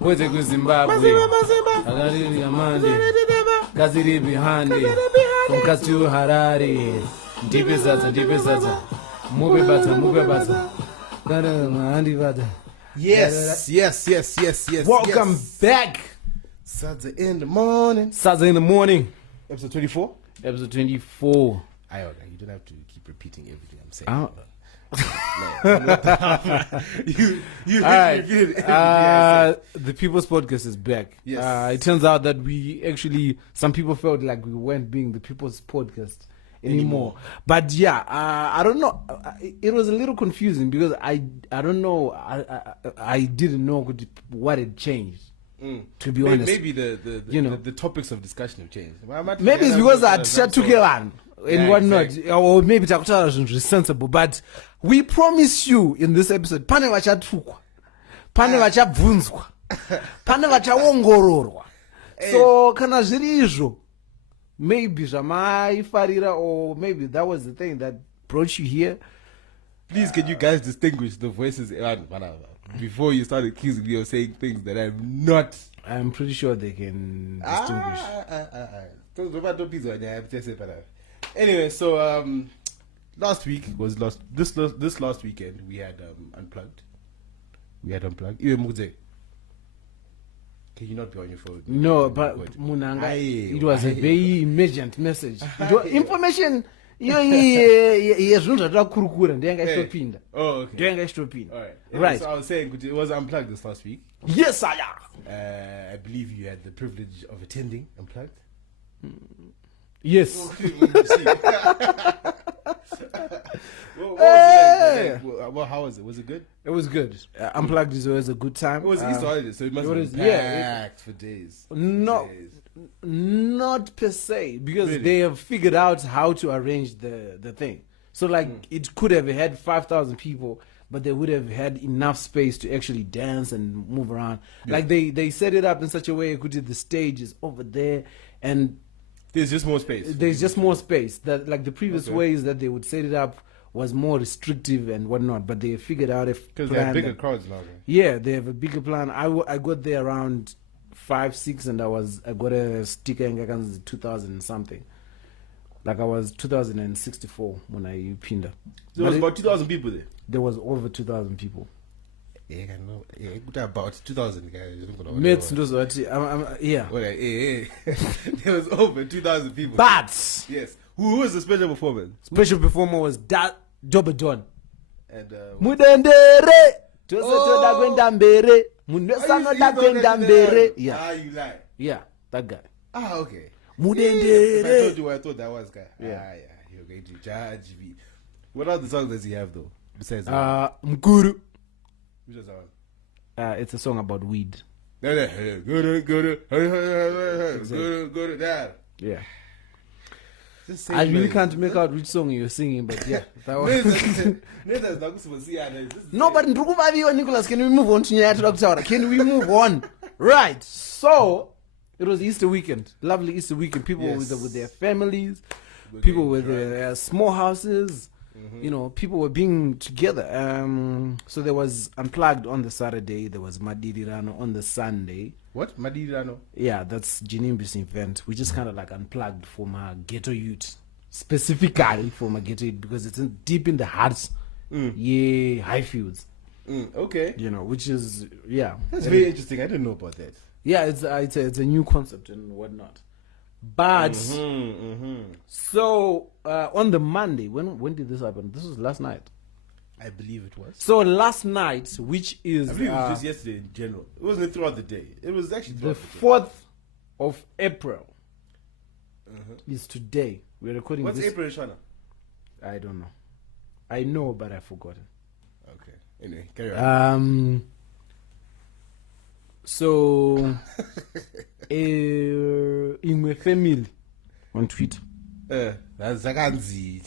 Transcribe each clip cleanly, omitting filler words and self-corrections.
Weze kuZimbabwe Agariri Yamande Gaziri Bihande From Kastu Harare Ndipe Sadza Mube Bata Yes. Welcome back. Sadza in the morning. Episode 24. Episode 24. You don't have to keep repeating everything I'm saying. You repeated everything. The People's Podcast is back. Yes. It turns out that some people felt like we weren't being the People's Podcast anymore. But I don't know. It was a little confusing because I don't know. I didn't know what had changed. To be honest, maybe the topics of discussion have changed. Maybe it's because I took a one and whatnot, exactly. Or maybe it's sensible. But we promise you in this episode, pane vachatukwa, pane vachabvunzwa, pane vachaongororwa. So kana zviri izvo, maybe zvamaifarira, or maybe that was the thing that brought you here. Please, can you guys distinguish the voices before you start accusing me of saying things that I'm not? I'm pretty sure they can distinguish. Anyway, so last week was this last weekend we had Unplugged. Even Muze. Can you not be on your phone? No, but Munanga, it was a very emergent message. Information. Oh, okay. Right. So I was saying it was Unplugged this last week. Yes, I am. I believe you had the privilege of attending Unplugged. Yes. What was it like? Well, how was it? Was it good? It was good. Unplugged is always a good time. It was Easter holiday, so it must have been packed for days. Not per se, because they have figured out how to arrange the thing. So it could have had 5,000 people, but they would have had enough space to actually dance and move around. Yeah. Like they set it up in such a way the stage is over there and there's just more space. That like the previous ways that they would set it up was more restrictive and whatnot, but they figured out because they have bigger crowds now. Yeah, they have a bigger plan. I got there around 5-6 and I got a sticker in 2000 and something. Like I was 2064 when I pinned her. There was about 2,000 people there. There was over 2,000 people. Yeah, I know. Yeah, about 2,000 guys. Yeah. There was over 2,000 people. But yes, who was the special performer? Special performer was Dobadon. And Mudendere. Yeah. You lie. Yeah, that guy. Okay. Mudendere. I thought that was guy. Yeah. You're going to judge me. What other songs does he have though? Besides Mkuru. Which is that one? It's a song about weed. Go to that. Yeah. I really can't make out which song you're singing, but yeah. That was no, but Nicholas, can we move on to Can we move on? Right. So it was Easter weekend. Lovely Easter weekend. People with their families, people with their small houses. Mm-hmm. People were being together. So there was Unplugged on the Saturday. There was Madirirano on the Sunday. What? Madirirano? Yeah, that's Jinimbi's event. We just kind of like unplugged for my ghetto youth. Specifically for my ghetto youth because it's deep in the hearts. High fields. Okay. Which is, yeah. That's very interesting. I didn't know about that. Yeah, it's a new concept and whatnot. But so on the Monday, when did this happen? This was last night. I believe it was. So last night, which is I believe it was just yesterday in general. It wasn't throughout the day. It was actually the 4th of April. Is today. We're recording. What's this. April, Shana? I don't know. I know, but I've forgotten. Okay. Anyway, carry on. So, in my family on Twitter. That's Zakanzi.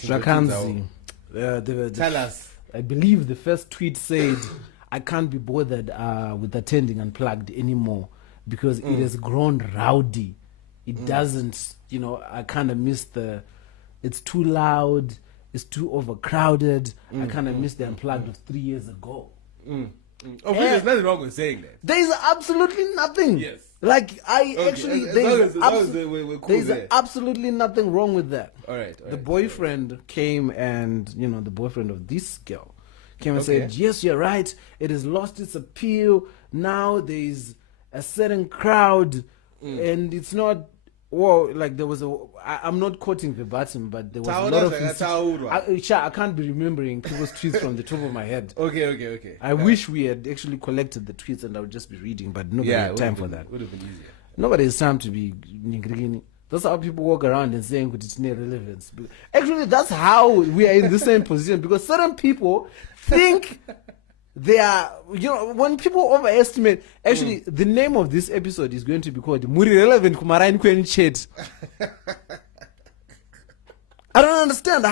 Tell us. I believe the first tweet said, I can't be bothered with attending Unplugged anymore because it has grown rowdy. It doesn't, I kind of miss it's too loud, it's too overcrowded. I kind of miss the Unplugged of 3 years ago. There's nothing wrong with saying that. There is absolutely nothing. Yes. Like As long as we're cool there's there. absolutely nothing wrong with that. All right. The boyfriend came and, the boyfriend of this girl came and said, yes, you're right. It has lost its appeal. Now there's a certain crowd and it's not, there was I'm not quoting verbatim, but there was a lot of, I can't be remembering people's tweets from the top of my head. Okay. I wish we had actually collected the tweets and I would just be reading, but nobody had time for that. Would have been easier. Nobody has time to be nigrini. That's how people walk around and saying it's near relevance. Actually, that's how we are in the same position, because certain people think they are, when people overestimate, actually, the name of this episode is going to be called Murirelevant Kumarain Kweni Chet. I don't understand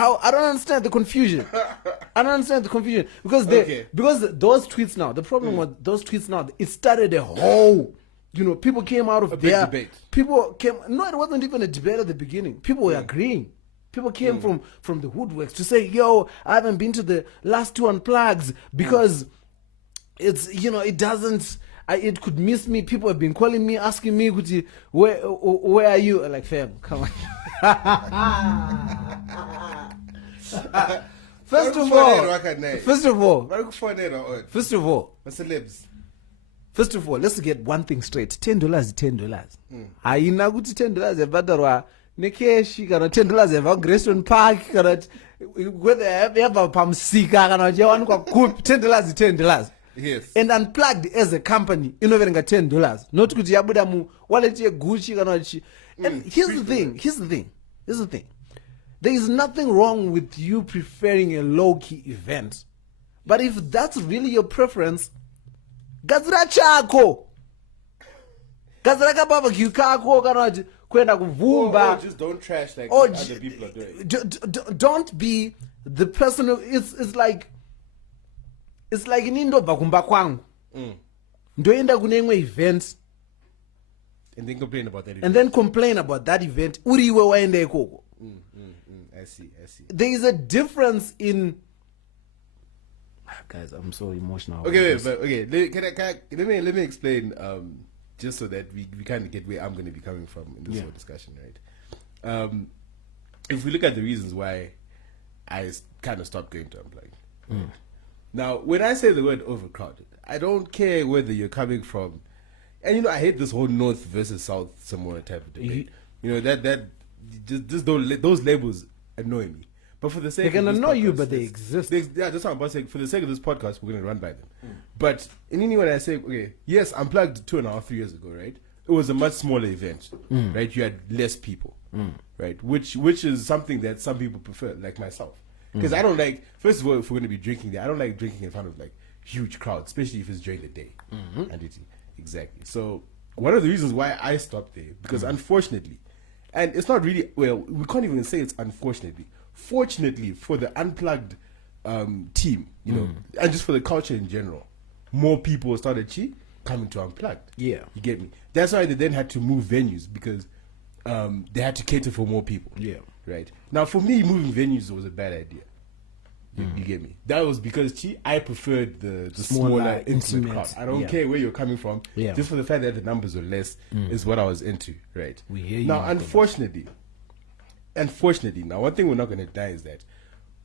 the confusion. Because because those tweets now, the problem with those tweets now, it started a whole, people came out of their debate. People came, no, it wasn't even a debate at the beginning. People were agreeing. People came from the woodworks to say, yo, I haven't been to the last two Unplugs because it's, it doesn't, it could miss me. People have been calling me, asking me, where are you? Like, fam, come on. First of all, let's get one thing straight. $10 is $10. Haina kuti $10 yabhadharwa nekeshi kana $10 yabva Grayson Park kana whether yabva pamusika kana yawanikwa kupi, $10 is $10. Yes. And Unplugged as a company inoverenga $10. Not kuti yabuda mu wallet yeGucci kana chi. And here's the thing. There is nothing wrong with you preferring a low-key event. But if that's really your preference, gadzira chako. Gadzira kabarbecue kako kana kwenda kuvumba. Or just don't trash like other people are doing. Don't be the person who it's like inindo bakumba kwangu. Ndoenda kune imwe event and then complain about that event. Uriwe waenda ikoko. I see. There is a difference in. Guys, I'm so emotional. Okay. Let me explain, just so that we kind of get where I'm going to be coming from in this whole discussion, right? If we look at the reasons why I kind of stopped going to Unplugged. Now, when I say the word overcrowded, I don't care whether you're coming from, and I hate this whole North versus South Samoa type of debate. Those labels annoy me. But for the sake they can of this annoy podcast, you, but they exist. That's what I'm about to say. For the sake of this podcast, we're going to run by them. But in any way, I say, yes, Unplugged 2.5-3 years ago, right? It was a much smaller event, right? You had less people, right? Which is something that some people prefer, like myself. Because I don't like, first of all, if we're going to be drinking there, I don't like drinking in front of like huge crowds, especially if it's during the day. Exactly. So one of the reasons why I stopped there, because unfortunately, and it's not really, we can't even say it's unfortunately. Fortunately for the Unplugged team, and just for the culture in general, more people started coming to Unplugged. Yeah. You get me? That's why they then had to move venues, because they had to cater for more people. Yeah. Right? Now, for me, moving venues was a bad idea. You get me? That was because I preferred the smaller, intimate crowd. I don't care where you're coming from. Yeah. Just for the fact that the numbers were less is what I was into, right? We hear you. Now, unfortunately, now one thing we're not going to deny is that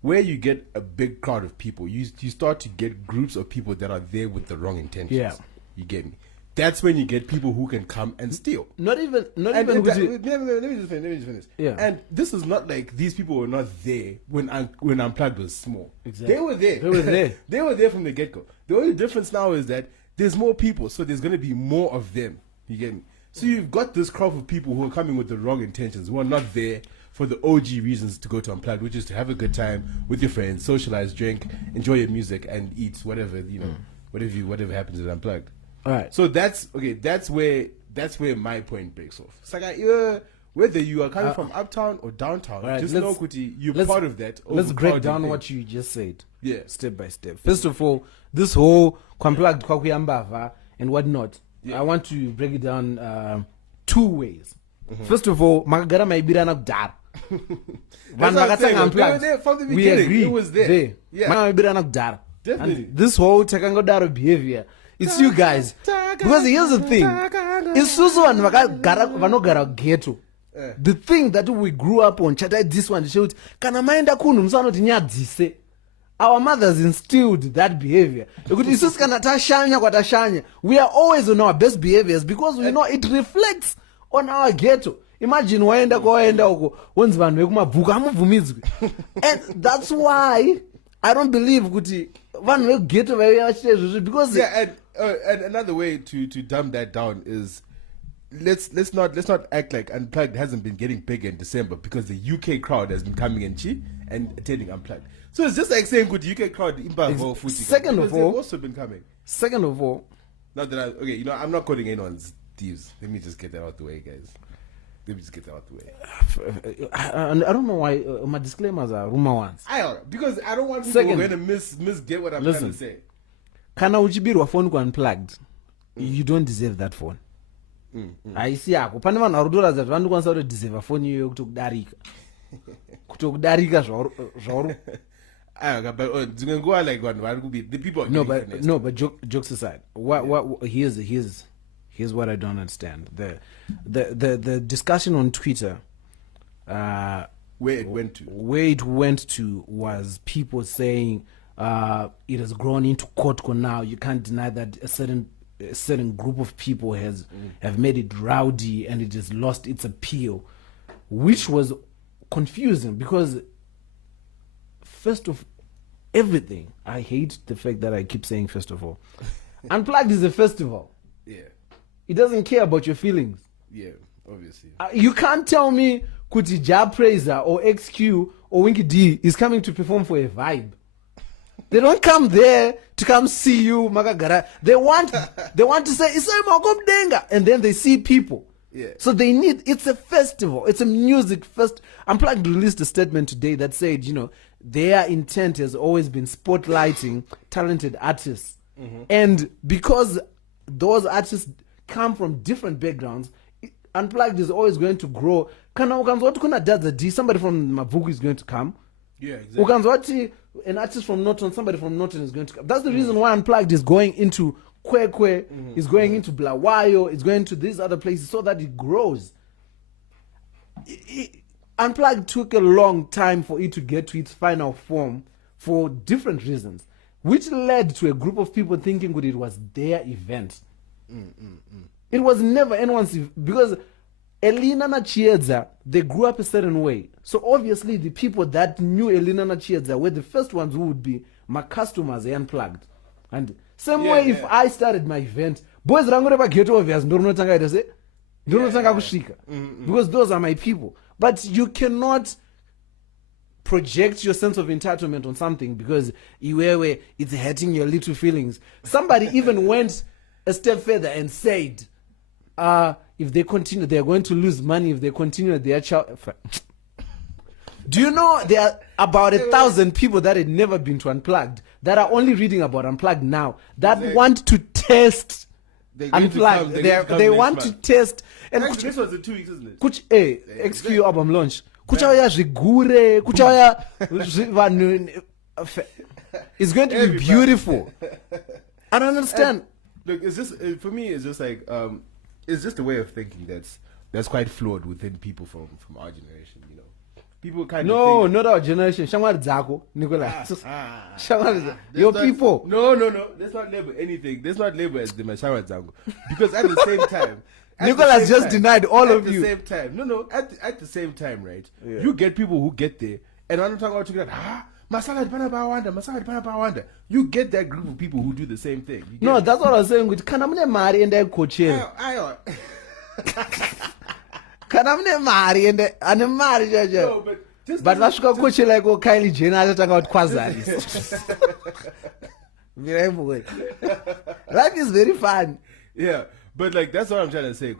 where you get a big crowd of people, you start to get groups of people that are there with the wrong intentions. Yeah. You get me? That's when you get people who can come and steal. Let me just finish. Yeah. And this is not like these people were not there when Unplugged was small. Exactly. They were there. They were there from the get-go. The only difference now is that there's more people, so there's going to be more of them. You get me? So you've got this crowd of people who are coming with the wrong intentions, who are not there for the OG reasons to go to Unplugged, which is to have a good time with your friends, socialize, drink, enjoy your music, and eat whatever whatever happens at Unplugged. All right. So that's where my point breaks off. It's like whether you are coming from uptown or downtown, right, just know Kuti, you're part of that. Let's break down what you just said. Yeah. Step by step. First of all, this whole Unplugged Kwakuyambava and whatnot, I want to break it down 2 ways. First of all, Magara Maibirana Dar. They were there from the beginning. It was there. Yeah. Definitely. And this whole takangodaro behavior, it's you guys. Because here's the thing. It's also vanogara ghetto. The thing that we grew up on, chata this one, showed, kana maenda kunu msanoti nyadzise. Our mothers instilled that behavior. We are always on our best behaviors because we know it reflects on our ghetto. Imagine waenda uko wenzi vanhu vekumabvuku amubvumidzwi. And that's why I don't believe kuti vanhu veghetto vaiachita izvozvo because and another way to dumb that down is let's not act like Unplugged hasn't been getting big in December because the UK crowd has been coming in cheap and attending Unplugged. So it's just like saying good UK crowd second of all, they've also been coming. Second of all, not that I'm not calling anyone's thieves. Let me just get that out the way, guys. Let me just get that out the way. I don't know why my disclaimers are rumor ones. Because I don't want people who are going to misget what I'm trying to say. Kana uchibirwa phone ku Unplugged, you don't deserve that phone. Haisi yako. Pane vanhu varutoradza kuti vanokwanisa kutodeserva phone iyoyo kutokudarika zvauri. The people are but jokes aside, here's what I don't understand. The discussion on Twitter, where it went to was people saying it has grown into Kotko now. You can't deny that a certain group of people have made it rowdy and it has lost its appeal, which was confusing because first of everything, I hate the fact that I keep saying first of all. Unplugged is a festival. Yeah. It doesn't care about your feelings. Yeah, obviously. You can't tell me Kuti Ja Praiser or XQ or Winky D is coming to perform for a vibe. They don't come there to come see you, Magagara. They want to say, Isai Magom Denga, and then they see people. Yeah. So it's a festival. It's a music fest. Unplugged released a statement today that said, their intent has always been spotlighting talented artists. Mm-hmm. And because those artists come from different backgrounds, Unplugged is always going to grow. Somebody from Mavuku is going to come. Yeah, exactly. An artist from Norton, somebody from Norton is going to come. That's the reason why Unplugged is going into Kwekwe, is going into Blawayo, is going to these other places so that it grows. Unplugged took a long time for it to get to its final form for different reasons, which led to a group of people thinking that it was their event. It was never anyone's because Elina and Chiedza, they grew up a certain way. So obviously the people that knew Elina and Chiedza were the first ones who would be my customers Unplugged. And same way if I started my event, boys rangoreva ghetto obvious because those are my people. But you cannot project your sense of entitlement on something because it's hurting your little feelings. Somebody even went a step further and said, if they continue, they're going to lose money if they continue their child. Do you know there are about 1,000 people that had never been to Unplugged that are only reading about Unplugged now that want to test Unplugged. They want to test. And this was in 2 weeks, isn't it? XQ album launch. Kuchaya Zigure, Kuchaya. It's going to be beautiful. I don't understand. Look, it's just for me. It's just like it's just a way of thinking that's quite flawed within people from our generation. People kind of think, not our generation. Shangwari Zako, Nicolas. Your people. No. Let's not label anything. Let's not label as the Shangwari Zako because at the same time. Nicolas just denied all of you. At the same time. No. At the same time, right? Yeah. You get people who get there, and I'm not talking about Masala. You get that group of people who do the same thing. No, that's what I was saying. With Kanamne Mari and their coaching. Kanamne Mari and the Mari. No, but let's go coach like Kylie Jenner talking about Quasaris. Life is very fun. Yeah. But that's what I'm trying to say,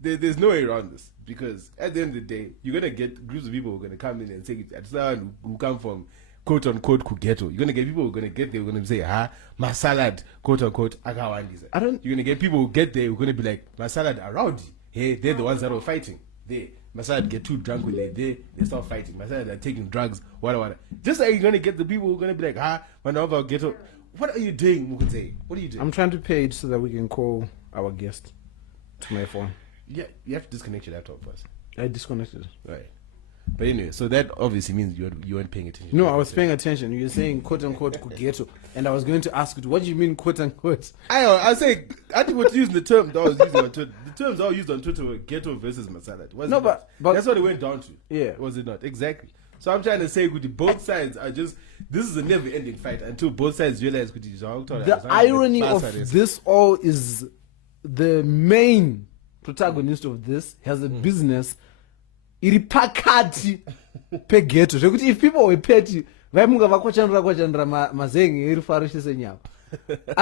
there's no way around this because at the end of the day, you're gonna get groups of people who are gonna come in and say who come from quote unquote Kugeto. You're gonna get people who are gonna get there who are gonna say, my salad, quote unquote, You're gonna get people who get there who are gonna be like, my salad are rowdy. Hey, they're the ones that are fighting. My side get too drunk when they're there, they start fighting. My side they're taking drugs, whatever. Just like you're gonna get the people who are gonna be like, whenever ghetto. What are you doing, Mukute? What are you doing? I'm trying to page so that we can call our guest to my phone. Yeah, you have to disconnect your laptop first. I disconnected. Right. But anyway, so that obviously means you weren't paying attention. No, I was paying attention. You're saying quote unquote ghetto, and I was going to ask you, what do you mean quote unquote? I say I think what using the term that I was using on Twitter. The terms I was used on Twitter were ghetto versus Masala. No, but that's what it went down to. Yeah, was it not? Exactly. So I'm trying to say, with both sides are just this is a never-ending fight until both sides realize. The irony of this all is the main protagonist of this has a business. Iripakati pegeto. If people were petty, I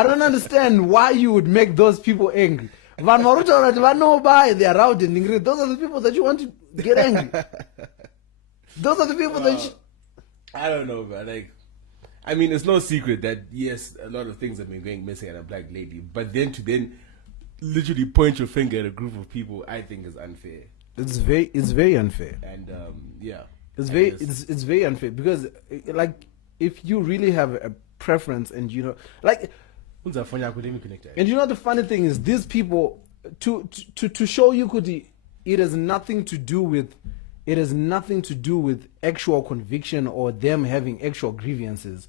don't understand why you would make those people angry. They are around and those are the people that you want to get angry. Those are the people that I don't know, man. Like, I mean, it's no secret that yes, a lot of things have been going missing at a black lady, but then to literally point your finger at a group of people, I think is unfair. It's very unfair. And yeah, it's very unfair because like if you really have a preference and you know like, and you know the funny thing is these people to show you could it has nothing to do with actual conviction or them having actual grievances.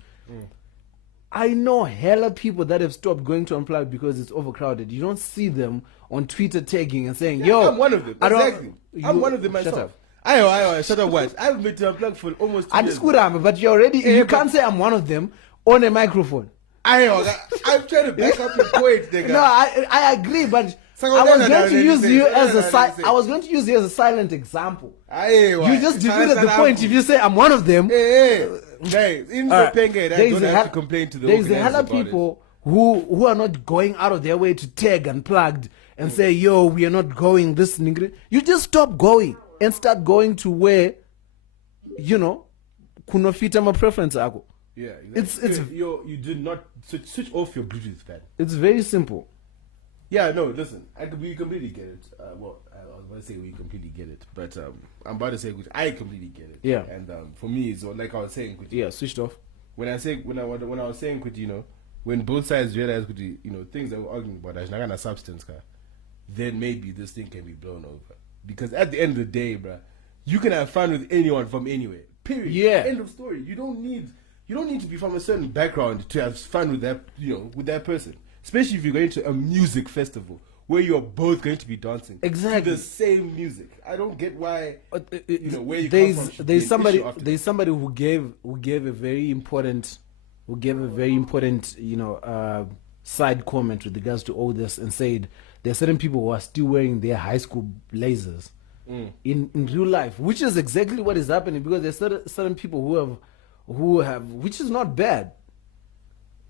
I know hella people that have stopped going to Unplugged because it's overcrowded. You don't see them on Twitter tagging and saying, "Yo, I'm one of them." Exactly. I'm one of them myself. Shut up. I shut up. What? I've been to Unplugged for almost 2 years. But you already you can't say I'm one of them on a microphone. I'm trying to back up your point, nigga. No, I agree, but I was going to use you as a silent example. You just defeated the point if you say I'm one of them. There's a hella people who are not going out of their way to tag Unplugged and say, yo, we are not going this nigga. You just stop going and start going to where, you know, kunofita my preference ako. Yeah, exactly. You did not switch off your Bluetooth, man. It's very simple. Yeah, no, listen, we completely get it. I was going to say we completely get it, but I'm about to say I completely get it. Yeah. And for me, it's like I was saying, switched off. When I was saying, you know, when both sides realize, you know, things that we're arguing about, there's not gonna substance, then maybe this thing can be blown over. Because at the end of the day, bruh, you can have fun with anyone from anywhere. Period. Yeah. End of story. You don't need to be from a certain background to have fun with that, you know, with that person. Especially if you're going to a music festival where you're both going to be dancing exactly to the same music. I don't get why. You know, where you come from. There's somebody who gave a very important, you know, side comment with regards to all this and said there are certain people who are still wearing their high school blazers in real life, which is exactly what is happening because there's certain people who have, which is not bad.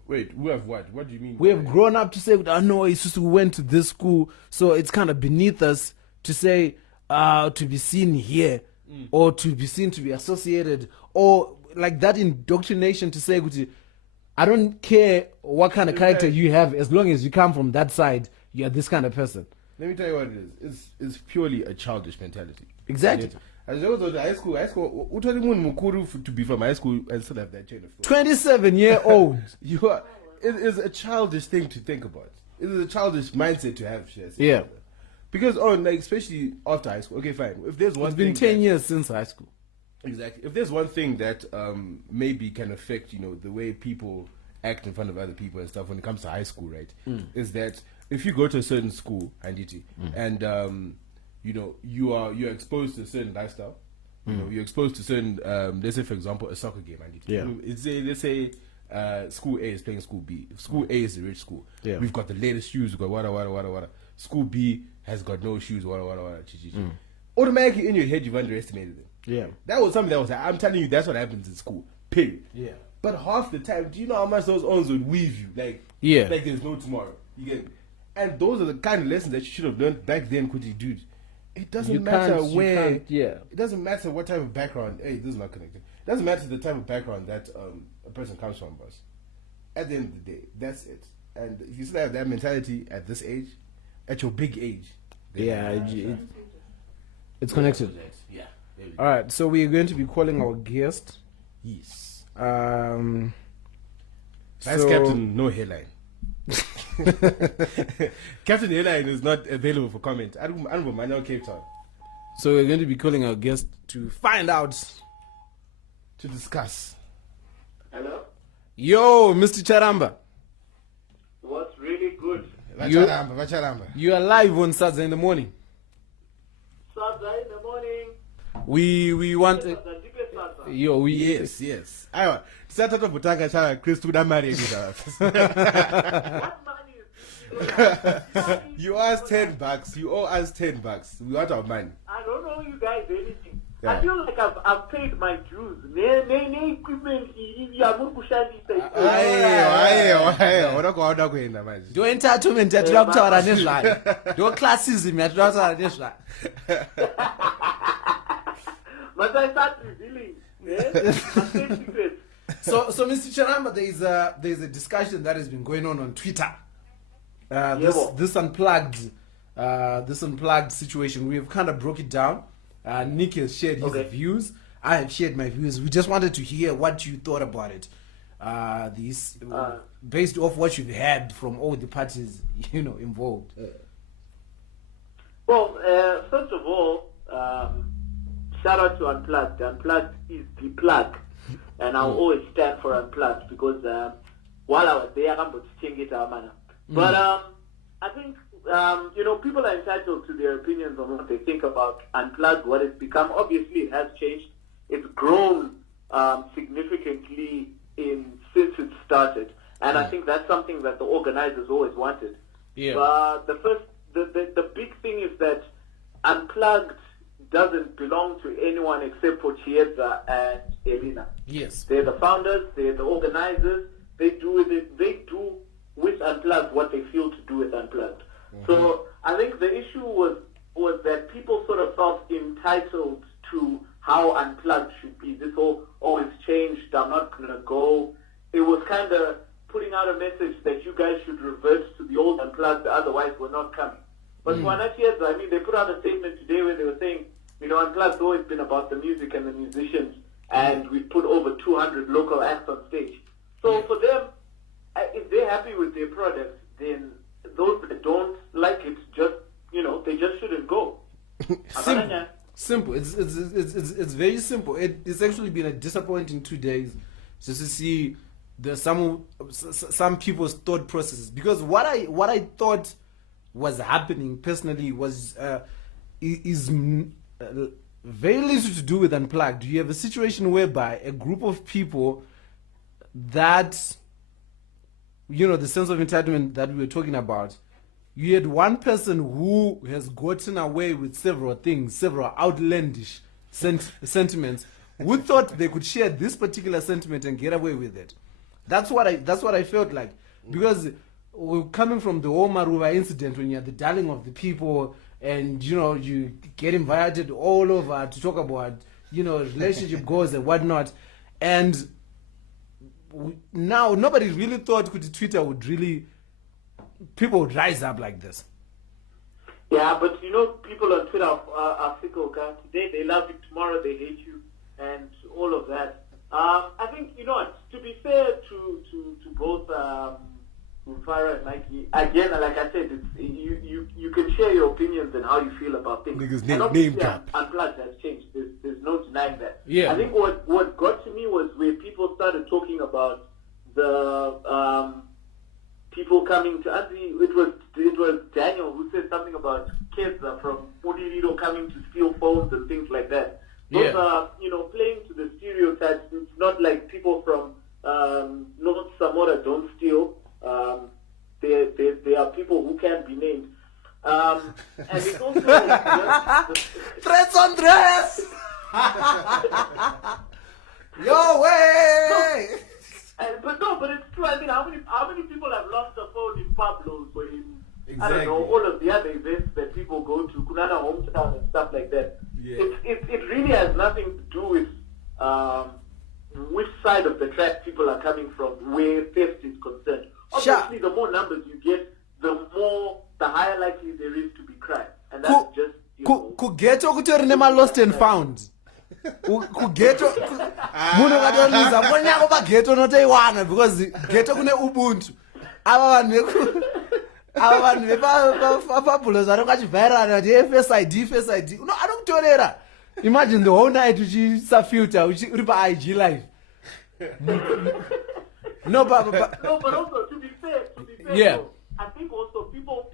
Wait, who have what? What do you mean? We have grown up to say, I know it's just we went to this school, so it's kind of beneath us to say, to be seen here, or to be seen to be associated, or like that indoctrination to say, I don't care what kind of character you have, as long as you come from that side, you're this kind of person. Let me tell you what it is. It's purely a childish mentality. Exactly. As I was at high school, to be from high school and still have that chain of thought. 27-year-old. It is a childish thing to think about. It is a childish mindset to have. Yeah. Because especially after high school. Okay, fine. If there's one, it's been 10 years since high school. Exactly. If there's one thing that maybe can affect, you know, the way people act in front of other people and stuff when it comes to high school, right? Is that if you go to a certain school, and you know, you're exposed to a certain lifestyle. You know, you're exposed to certain, let's say, for example, a soccer game. Let's say school A is playing school B. If school A is a rich school, we've got the latest shoes, we've got wada. School B has got no shoes, wada. Automatically in your head, you've underestimated them. Yeah. That was something that was like, I'm telling you, that's what happens in school. Period. Yeah. But half the time, do you know how much those owns would weave you? Like there's no tomorrow. You get, and those are the kind of lessons that you should have learned back then, dude. It doesn't matter where. It doesn't matter what type of background. Hey, this is not connected. It doesn't matter the type of background that a person comes from, boss. At the end of the day, that's it. And if you still have that mentality at this age, at your big age, It's connected. Yeah. All right. So we're going to be calling our guest. Yes. Vice Captain, no hairline. Captain Hairline is not available for comment. I don't know Cape Town. So we're going to be calling our guest to find out, to discuss. Hello? Yo, Mr. Charamba. What's really good? Vacharamba. You are live on Sadza in the morning. Sadza in the morning. We want... Yes. Aiwa. Tisatata butanga cha Kristu da mari What money is You owe us $10. You owe us $10. We want our money. I don't owe you guys anything. Yeah. I feel like I've paid my dues. Ne equipment Do entitlement yatira kutaura nezvayo. Do classism yatira kutaura nezvayo. But I start revealing. So Mr. Charamba, there's a discussion that has been going on Twitter. This unplugged situation. We've kind of broke it down. Nick has shared his views. I have shared my views. We just wanted to hear what you thought about it. Based off what you've had from all the parties, involved. Well, first of all, shout out to Unplugged. Unplugged is the plug, and I'll always stand for Unplugged because while I was there, I'm going to change it our manner. But I think people are entitled to their opinions on what they think about Unplugged, what it's become. Obviously, it has changed. It's grown significantly since it started, and I think that's something that the organizers always wanted. Yeah. The big thing is that Unplugged doesn't belong to anyone except for Chiesa and Elena. Yes. They're the founders, they're the organizers, they do with Unplugged what they feel to do with Unplugged. So I think the issue was that people sort of felt entitled to how Unplugged should be. This whole, it's changed, I'm not going to go. It was kind of putting out a message that you guys should revert to the old Unplugged, otherwise we're not coming. But they put out a statement today where they were saying, Unplugged's always been about the music and the musicians, and we put over 200 local acts on stage. So for them, if they're happy with their product, then those that don't like it, they just shouldn't go. Simple. It's very simple. It's actually been a disappointing 2 days just to see some people's thought processes, because what I thought was happening personally was is very little to do with Unplugged. You have a situation whereby a group of people that, the sense of entitlement that we were talking about, you had one person who has gotten away with several things, several outlandish sentiments, who thought they could share this particular sentiment and get away with it. That's what I felt like, because we're coming from the Maruva incident, when you're the darling of the people, and you get invited all over to talk about relationship goals and whatnot, and now nobody really thought Twitter people would rise up like this. Yeah, but people on Twitter are fickle. Today they love you, tomorrow they hate you, and all of that. I think to be fair to both Rufara and Mikey, again, like I said, you can share your opinions and how you feel about things. Niggas name drop. Unplugged has changed. There's no denying that. Yeah. I think what got to me was where people started talking about the people coming to us. It was Daniel who said something about kids from Murirelevant coming to steal phones and things like that. Those are, playing to the stereotypes. It's not like people from North Samora don't steal. There are people who can't be named. And it's also threats on threats. Yo way. But it's true. I mean, how many people have lost a phone in Pablo's or in I don't Exactly. know, all of the other events that people go to, Kunana Hometown and stuff like that. Yeah. It really has nothing to do with which side of the track people are coming from, where theft is concerned. Obviously, the more numbers you get, the higher likely there is to be crime. And that's just, Cool. kugeto kutori nema-lost and found. Kugeto munhu katoluza ponyako pageto notoiwana because geto kune ubuntu. Ava vanhu vepabhulo zvari kwachivhairana kuti face id no anokutorera. Imagine the whole night uchisafilter uri pa-IG live. No, but also to be fair, yeah. Though, I think also people.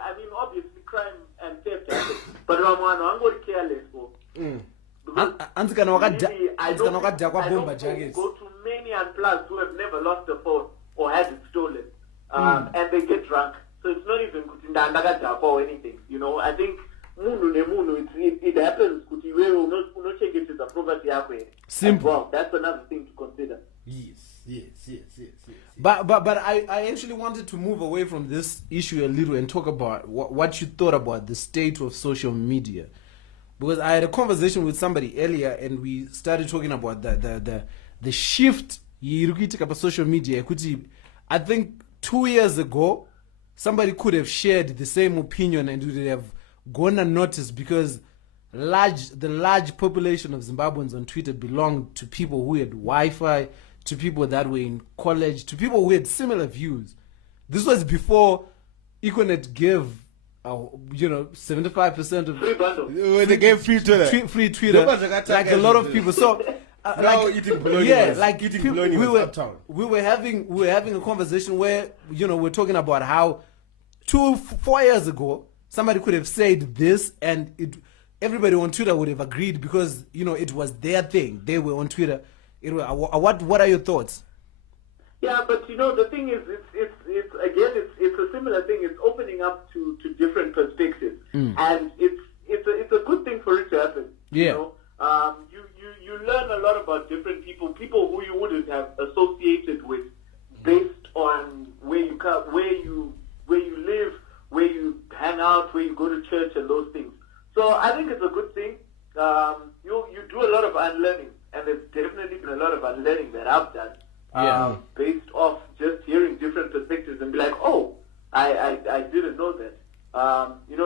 I mean, obviously, crime and theft happen, but I'm going careless. I don't go to many unplugged who have never lost a phone or had it stolen, and they get drunk. So it's not even kutindandaka or anything. You know, I think it happens. The property. Simple. Well, that's another thing to consider. Yes. But I actually wanted to move away from this issue a little and talk about what you thought about the state of social media, because I had a conversation with somebody earlier and we started talking about the shift about social media. I think 2 years ago somebody could have shared the same opinion and would have gone unnoticed because the large population of Zimbabweans on Twitter belonged to people who had Wi-Fi, to people that were in college, to people who had similar views. This was before Econet gave, 75% of Free bundle. When they gave free Twitter. Free Twitter, like a lot of people. So, eating bologna we were having a conversation where we're talking about how 4 years ago somebody could have said this and everybody on Twitter would have agreed because it was their thing. They were on Twitter. What are your thoughts? Yeah, but the thing is, it's a similar thing. It's opening up to different perspectives, and it's a good thing for it to happen. Yeah. You learn a lot about different people who you wouldn't have associated with, based on where you live, where you hang out, where you go to church, and those things. So I think it's a good thing. You do a lot of unlearning. And there's definitely been a lot of unlearning that I've done, based off just hearing different perspectives and be like, oh, I didn't know that.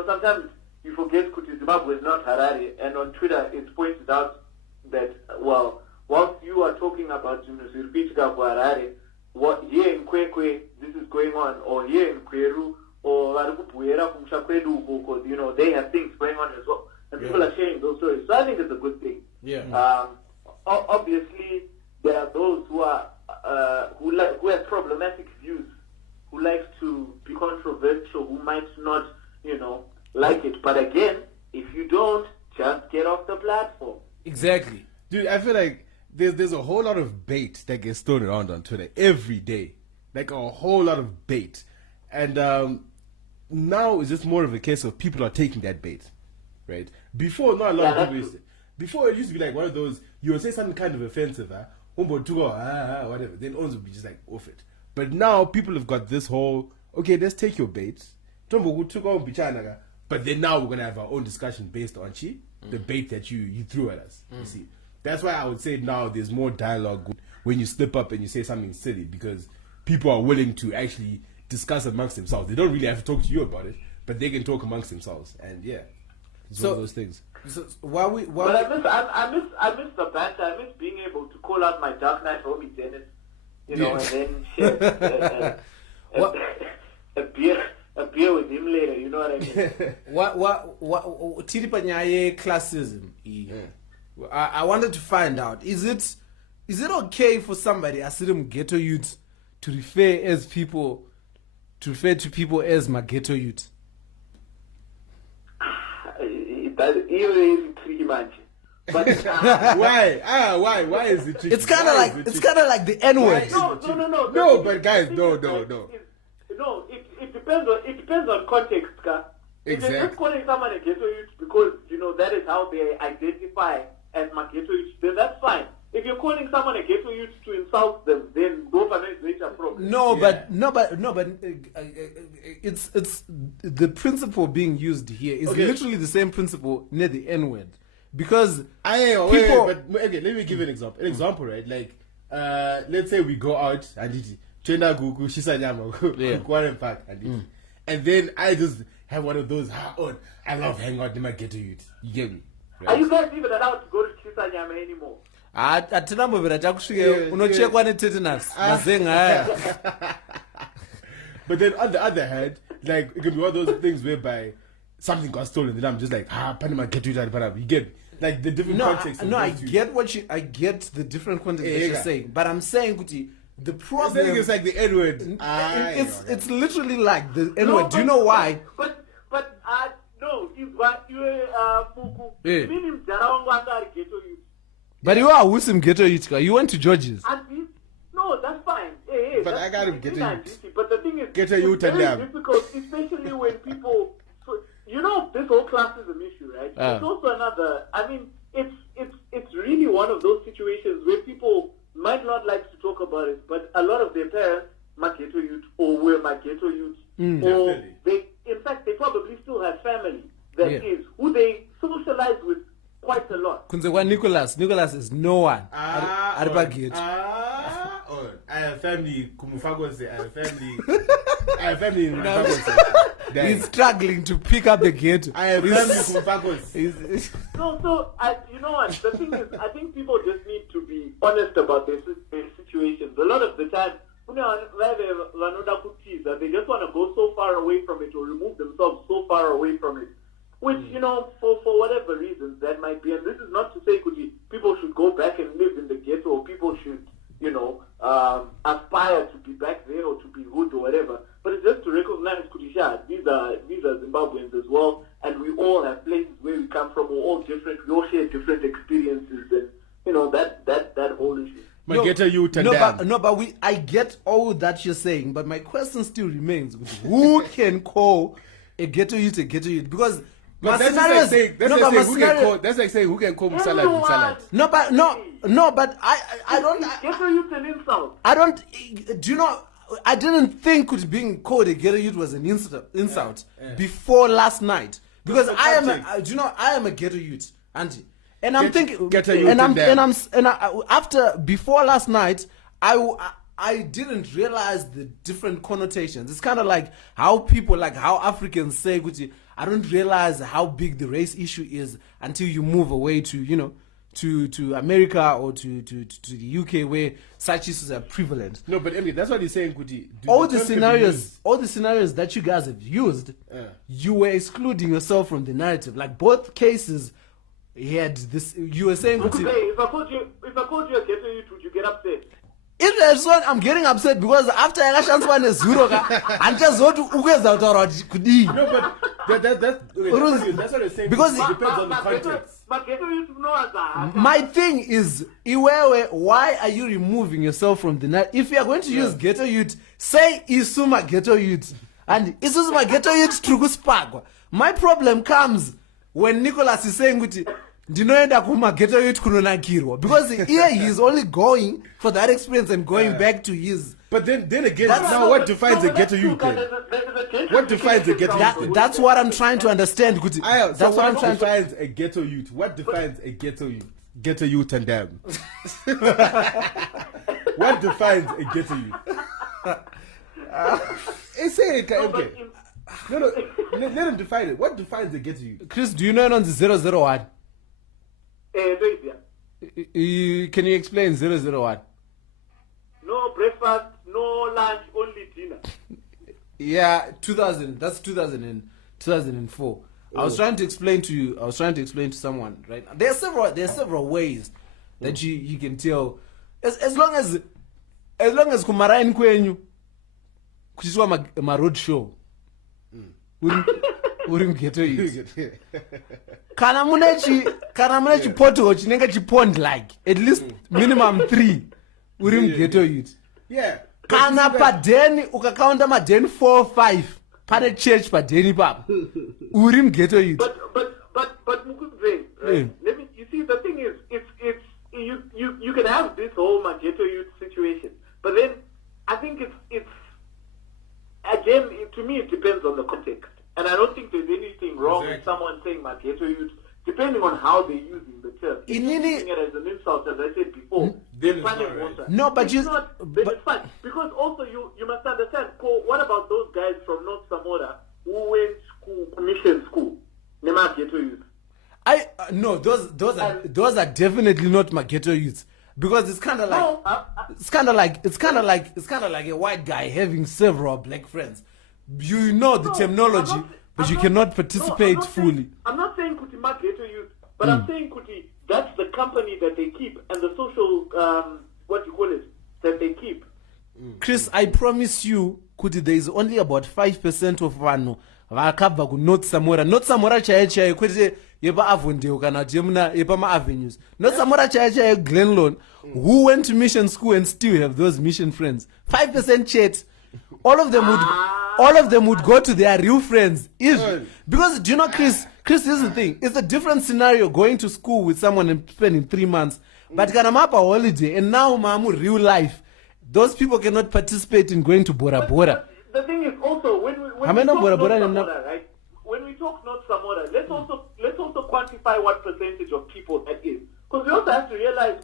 Sometimes you forget Kuti Zimbabwe is not Harare, and on Twitter it's pointed out that, well, whilst you are talking about Zirbichika for Harare, what here in Kwekwe this is going on, or here in Kweru, or Varukupuera Kumshakwedu, because they have things going on as well, and people are sharing those stories. So I think it's a good thing. Yeah. Obviously, there are those who are who have problematic views, who like to be controversial, who might not, like it. But again, if you don't, just get off the platform. Exactly, dude. I feel like there's a whole lot of bait that gets thrown around on Twitter every day, like a whole lot of bait, and now it's just more of a case of people are taking that bait, right? Before, not a lot of people used to. Before, it used to be like one of those, you would say something kind of offensive, whatever, then others would be just like off it. But now people have got this whole, okay, let's take your bait, but then now we're going to have our own discussion based on the bait that you threw at us. You see, that's why I would say now there's more dialogue when you slip up and you say something silly, because people are willing to actually discuss amongst themselves. They don't really have to talk to you about it, but they can talk amongst themselves. And yeah, it's one of those things. So but I miss the banter. I miss being able to call out my Dark Knight homie Dennis, and then share a beer with him later. You know what I mean? What Tiripanyaye classism? I wanted to find out, is it okay for somebody asirim ghetto youth to refer to people as my ghetto youth? That's really tricky, man. But why is it tricky? It's kind of like the N-word. No, but guys, no. No, it depends on context, ka. If Exactly. you're just calling someone a ghetto youth because that is how they identify as my ghetto youth, then that's fine. If you're calling someone a ghetto youth to insult them, then go for a problem. But it's the principle being used here is literally the same principle near the N-word, because okay, let me give you an example. An example, right? Like, let's say we go out and eat Chena Gugu Shisanyama Quarren Park and then I just have one of those. I love hanging out in my ghetto youth. You get me? Right? Are you guys even allowed to go to Kisanyama anymore? hatina mbovera takusvike unochekwa netetanus mazenga aya. But then on the other hand, like it could be one of those things whereby something got stolen, then I'm just like, Panama get you that. You get like the different context. I get the different context that you're saying, but I'm saying, Kuti, the problem is like the N-word. It's literally like the N-word. Do you know why? But no, if you Fuku, but you are Wusim Ghetto Yitka. You went to George's. No, that's fine. But I got him Ghetto Youth. But the thing is, Ghetto Youth and them. Difficult, especially when people. So, this whole classism issue, right? It's also another. I mean, it's really one of those situations where people might not like to talk about it, but a lot of their parents, my ghetto youth, or were my ghetto youth, or they, in fact, they probably still have family that is who they socialize with quite a lot. Kunzekwa Nicholas is no one. I have family. Kumufagose. I have family in Kumufagose. He's struggling to pick up the ghetto. I have family Kumufagose. So you know what? The thing is, I think people just need to be honest about their situations. A lot of the time, they just want to go so far away from it or remove themselves so far away from it. Which, for whatever reasons that might be. And this is not to say, people should go back and live in the ghetto, or people should, aspire to be back there or to be hood or whatever. But it's just to recognize, these are Zimbabweans as well, and we all have places where we come from. We're all different. We all share different experiences, and that whole issue. I get all that you're saying, but my question still remains: who can call a ghetto youth a ghetto youth? Because that's like saying who can call Musala. No, but I don't. Ghetto youth an insult. I don't. Do you know? I didn't think being called a ghetto youth was an insult before last night, because I am a ghetto youth, Auntie. And I'm thinking, before last night, I didn't realize the different connotations. It's kind of like how people, like how Africans say, I don't realize how big the race issue is until you move away to, to America or to the UK, where such issues are prevalent. No, but Emily, that's what he's saying, Kuti. All the scenarios that you guys have used, you were excluding yourself from the narrative. Like both cases. He had this. You were saying, if I called you a ghetto youth, would you get upset? If there's one, I'm getting upset because after I chance one is zero, I'm just going to Kudi. No, but that's what I'm saying. Because it depends on the context. My thing is, Iwewe, why are you removing yourself from the night? If you are going to use ghetto youth, say Isuma ghetto youth, and Isuma ghetto youth truguspagwa. My problem comes when Nicholas is saying, ndinoenda kuma ghetto youth kunonakirwa, because here he is only going for that experience and going back to his. But then again, what defines a ghetto youth? What defines a ghetto youth? That's what I'm trying to understand. That's what I'm trying to defines a ghetto youth. What defines a ghetto youth? Ghetto youth and them. What defines a ghetto youth? Say it, okay. No, let him define it. What defines a ghetto youth? Chris, do you know on the 001? Can you explain 001? No breakfast, no lunch, only dinner. Yeah, 2000. That's 2004. I was trying to explain to someone, right? There are several ways that you can tell. As long as kumarain kwenyu kuchiswa ma road show. Uri mghetto youth. Kana mune chipoto chinenge chipond like at least minimum 3 uri mghetto youth. Yeah. Kana padeni ukakaunta madeni 4 5 pane church padeni papa uri mghetto youth. But Mukuzwe, right? You see, the thing is, it's you can have this whole ghetto youth situation, but then I think it's again, to me, it depends on the context. And I don't think there's anything wrong with someone saying ghetto youth, depending on how they're using the term. If you're using it as an insult, as I said before, then it's fine. No, but it's fine. Because also, you must understand, what about those guys from North Samora who went to No, those are definitely not my ghetto youths. Because it's kind of like it's kind of like a white guy having several black friends. You know the terminology, but you cannot participate fully. I'm not saying kuti my ghetto youth, but I'm saying kuti that's the company that they keep and the social what you call it that they keep. Chris, I promise you, kuti there is only about 5% of vanhu vakabva ku North Samora chaiye kwete yepa Avondale kana jemuna yepa ma avenues. North Samora chaiye Glenlawn, who went to mission school and still have those mission friends. 5% chat. All of them would go to their real friends. Because do you know, Chris, this is the thing. It's a different scenario going to school with someone and spending 3 months. But kanamapa holiday and now mamu real life. Those people cannot participate in going to Bora Bora. The thing is also when we talk North Samora, right? When we talk North Samora, let's also quantify what percentage of people that is. Because we also have to realize,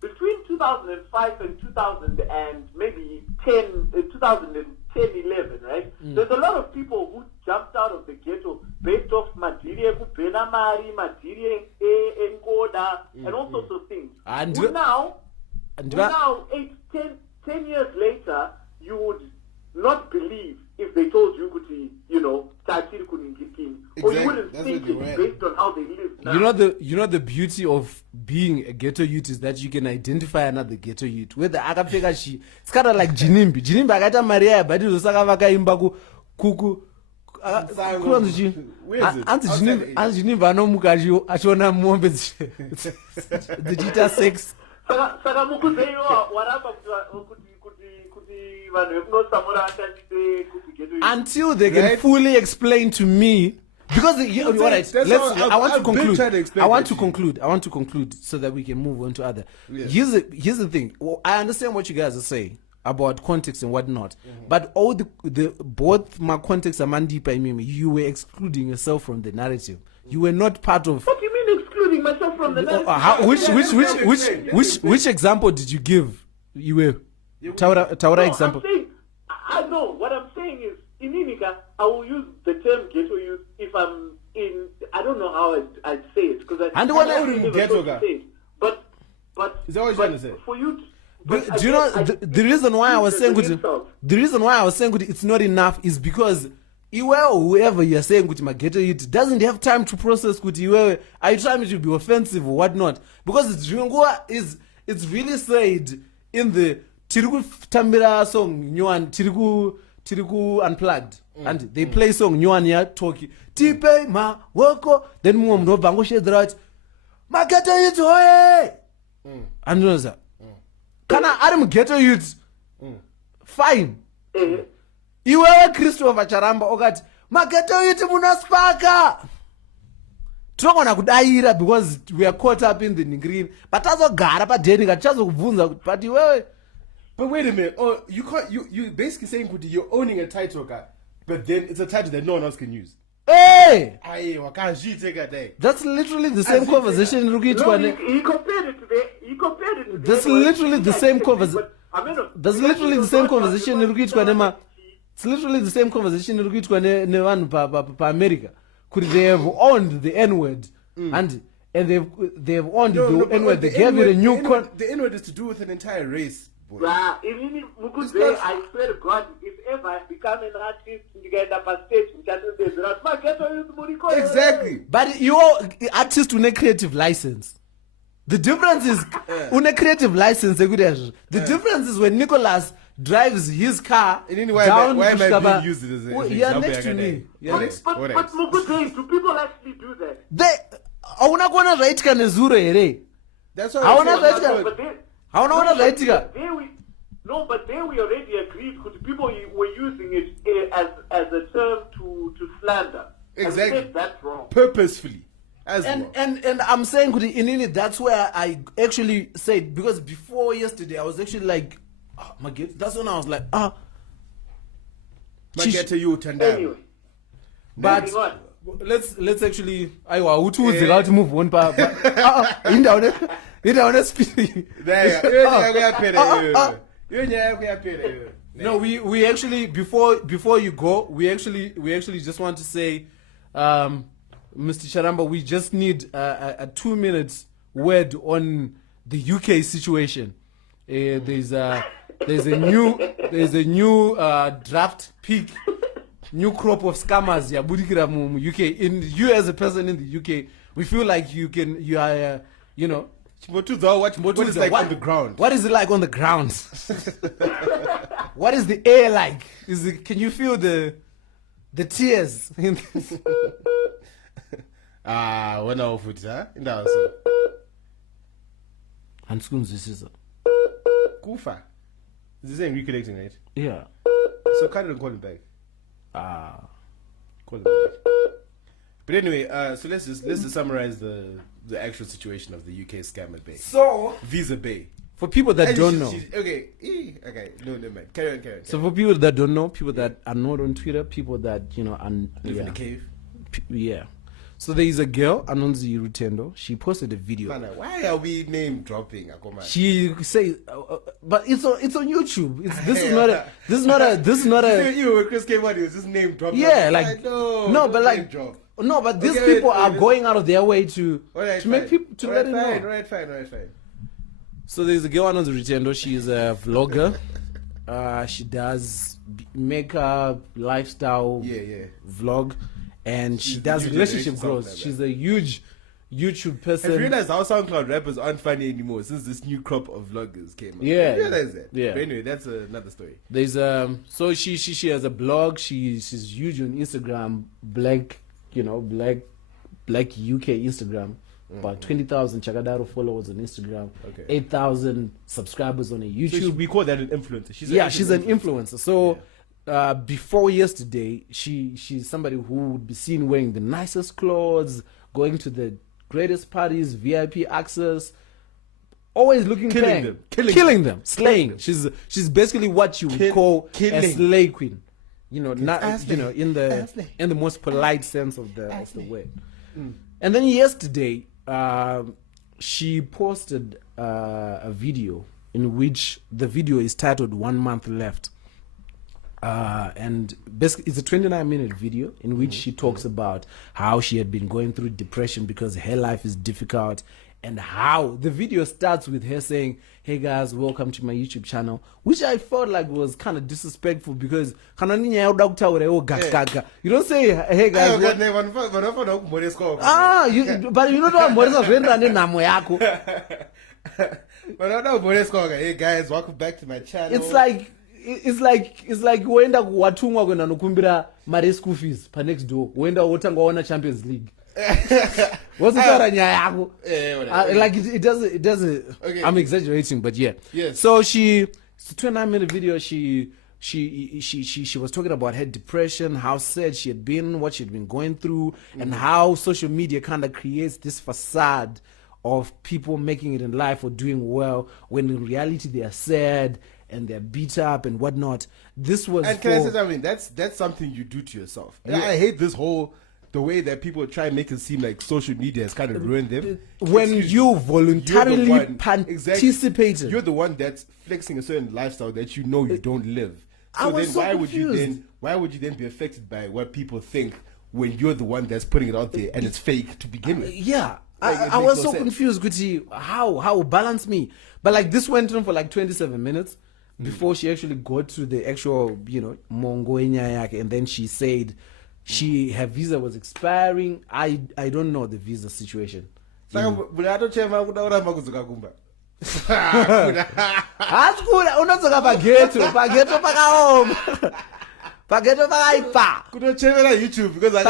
between 2005 and 2000 and maybe 2010, 11, right? There's a lot of people who jumped out of the ghetto based off Madiri, Kupena Mari, Madiri, Enkoda, and all sorts of things. And now 10 years later, you would not believe if they told you, Tatiri Kuningikin, or you wouldn't think it based on how they live now. You know the beauty of being a ghetto youth is that you can identify another ghetto youth. Whether akapfeka shi, it's kind of like Jinimbi. Jinimbi akaita Maria, but it's vakaimba kuku. Where is it? Anti Jinimbi anomuka achiona mombe digital sex. Saka mukuzeyo waramba until they can fully explain to me, because I want to conclude so that we can move on to other. Here's the thing. Well, I understand what you guys are saying about context and whatnot, but all the both my context and Mandipa and Mimi, you were excluding yourself from the narrative. You were not part of. What do you mean excluding myself from the narrative? Which example did you give? You were Taura example. I know what I'm saying is in Inika, I will use the term ghetto youth if I'm in. I don't know how I'd say it because I don't ghetto say it. But is that what you're trying to say? For you. Do you know the reason why I was saying it's not enough is because whoever you're saying my ghetto youth doesn't have time to process are you trying to be offensive or whatnot, because it's really said in the Tiriku Tambira song Nyuan Tiriku Unplugged, and they play song Nyuan ya Toki Tipe ma woko, then Mumno Bango Shedrat Ma ghetto youth hoye and that Kana Adam ghetto youth fine. Iwewe Christopher Charamba okat Ma ghetto youth munaspaka. Tongona kudaira because we are caught up in the green, but azogara pa deni kachazo kubvunza but iwewe. But wait a minute. Oh, you can't. You basically saying you're owning a title, guy, but then it's a title that no one else can use. Hey! That's literally the same conversation. He compared it to That's literally the same conversation. That's literally the same conversation. It's literally the same conversation in America. Could they have owned the N-word and they've owned the N-word. They gave it a new the N-word is to do with an entire race. I swear to God, if ever I become an artist, you get up a stage, exactly. But you're artist with a creative license. The difference is a creative license. The difference is when Nicholas drives his car down why to am I being used as an you're next to me. But Mugute, do people actually do that? That's No, but there we already agreed because people were using it as a term to slander. Exactly. And that's wrong. Purposefully. And I'm saying that's where I actually said, because before yesterday I was actually like, that's when I was like, anyway. But let's actually move on. No, we actually before you go, we actually just want to say Mr. Charamba, we just need a 2 minutes word on the UK situation. There's a new draft pick, new crop of scammers. Yeah, budikira mu UK. In you as a person in the UK, we feel like you are, you know. What is like on the ground? What is it like on the ground? What is the air like? Can you feel the tears? When I foot, huh? In the house. And schools, this is Kufa. This is reconnecting, right? yeah. So can't even call him back. Call him back. But anyway, so let's just summarize the actual situation of the UK scam at Bay. So Visa Bay. for people that don't know, Okay, no, man. Carry on. so for people that don't know, people that are not on Twitter, people that Live in the cave. Yeah. So there is a girl, Anonzi Rutendo. She posted a video. Man, why are we name dropping? Akoma? She says, but it's on YouTube. This is not a. Even when Chris came out, he was just name dropping. Yeah, like no, but these people are going out of their way to make people to let it know. All right, fine. So there's a girl, Anonzi Rutendo. She is a vlogger. She does makeup, lifestyle, vlog. And she does relationship growth. She's a huge YouTube person. Have you realized how SoundCloud rappers aren't funny anymore since this new crop of vloggers came out? Yeah. Have you realized that? Yeah. But anyway, that's another story. There's so she has a blog. She's huge on Instagram, black UK Instagram. About 20,000 Chakadaro followers on Instagram. Okay. 8,000 subscribers on a YouTube. So we call that an influencer. She's an influencer. So before yesterday, she's somebody who would be seen wearing the nicest clothes, going to the greatest parties, VIP access, always looking killing them, slaying. She's basically what you would call a slay queen. In the most polite sense of the word. And then yesterday, she posted a video in which the video is titled 1 month left. And basically it's a 29-minute video in which she talks about how she had been going through depression because her life is difficult, and how the video starts with her saying, "Hey guys, welcome to my YouTube channel," which I felt like was kind of disrespectful because you don't say, "Hey guys, but you know hey guys, welcome back to my channel." It's like uenda watumwa kwenda nokumbira mare school fees pa next door, uenda wotanga waona Champions League. What's the nyaya yako? Like it doesn't. Okay. I'm exaggerating, but yeah. Yes. So it's a 29-minute video. She was talking about her depression, how sad she had been, what she had been going through, and how social media kind of creates this facade of people making it in life or doing well when in reality they are sad and they're beat up and whatnot. This was can I say something? That's something you do to yourself. Yeah. I hate the way that people try and make it seem like social media has kind of ruined them. When you voluntarily participated. You're the one that's flexing a certain lifestyle that you know you don't live. So then why would you then be affected by what people think when you're the one that's putting it out there and it's fake to begin with? Yeah. I was so confused, Gucci, how balance me. But like this went on for like 27 minutes before she actually got to the actual, Mongoenya, and then she said her visa was expiring. I don't know the visa situation. YouTube because I